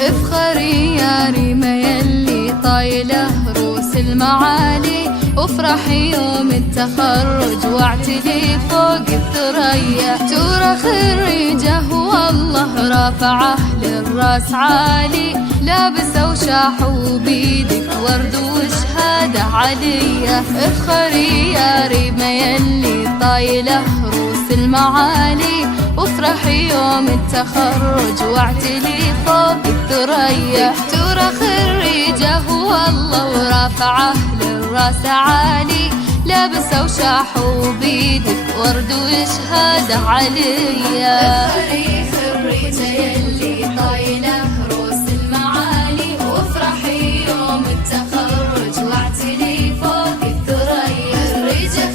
افخري يا ريمة يلي طايلة روس المعالي، وافرحي يوم التخرج واعتلي فوق الثريا. ترى خريجة والله رافعه للراس عالي، لابسة وشاحوا بيدك ورد وشهادة عليا. افخري يا ريمة يلي طايلة روس المعالي، وافرحي يوم التخرج واعتلي فوق الثريا. ترى خريجة والله ورافعه للراس عالي، لابسة وشاحوا بيدك ورد وشهادة عليا. افخري خريجة يلي طايلة روس المعالي، وافرحي يوم التخرج واعتلي فوق الثريا.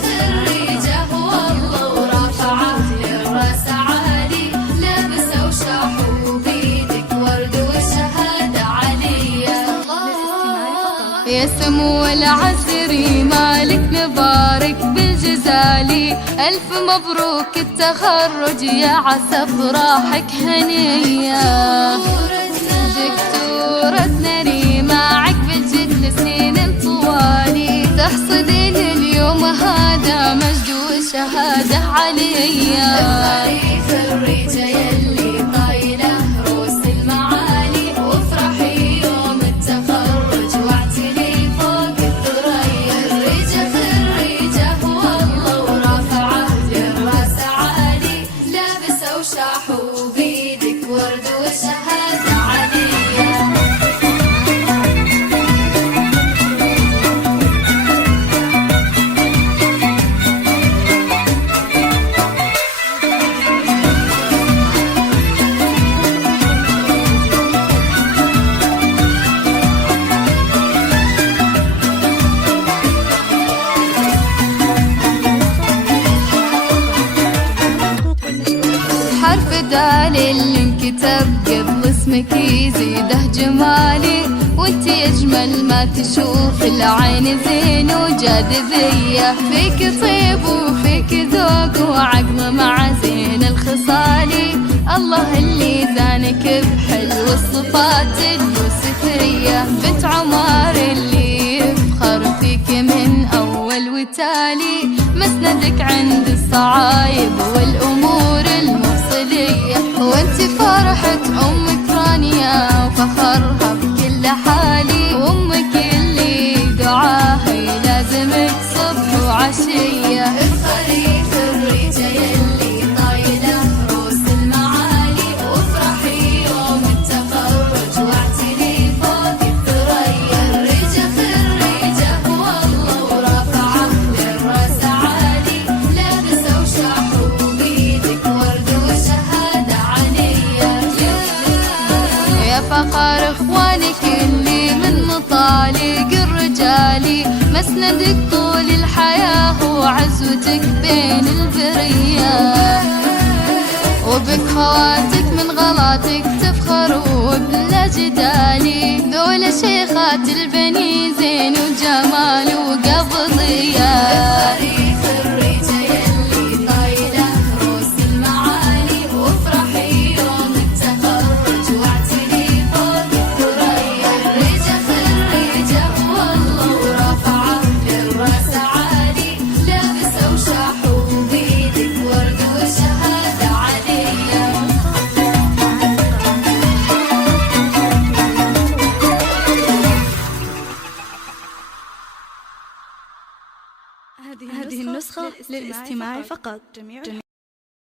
خريجة والله ورافعه للراس عالي، لابسة وشاحوا بيدك ورد وشهادة عليا. يا سمو العسري مالك نبارك بالجزالي، ألف مبروك التخرج يا عسى افراحك هنية. دكتورتنا ريمة عقب الجد سنين طوالي، تحصدين اليوم هذا مجد وشهادة عليا. افخري خريجة يلي طايلة روس المعالي، وافرحي يوم التخرج واعتلي فوق الثريا. خريجة والله ورافعه للراس عالي، لابسة وشاحوا بيدك ورد وشهادة عليا. حرف دال اللي انكتب قبل اسمك يزيده جمالي، وانت اجمل ما تشوف العين زين وجاذبية. فيك طيب وفيك ذوق وعقل مع زين الخصالي، الله اللي زانك بحلو الصفات اليوسفية. بنت عمر اللي يفخر فيك من اول وتالي، مسندك عند الصعايب والامور المفصلية. وانت فرحة امك رانية وفخرها بكل حالي، وامك اللي دعاها يلازمك صبح وعشية. افخري خريجة يلي طايلة روس المعالي، وافرحي يوم التخرج واعتلي فوق الثريا. خريجة والله ورافعه للراس عالي، لابسة وشاحوا بيدك ورد وشهادة عليا. يا فخر اخوانك اللي من مطالق الرجالي، مسندك طول الحياة وعزوتك بين البرية. وبك خواتك من غلاطك تفخر وبلا جدالي، ذول شيخات البني زين وجمال وقبضية. خريجة يلي طايلة روس المعالي، وافرحي يوم التخرج واعتلي فوق الثريا. خريجة والله ورافعه للراس عالي، لابسة وشاحوا بيدك ورد وشهادة عليا. هذه النسخة للاستماع فقط.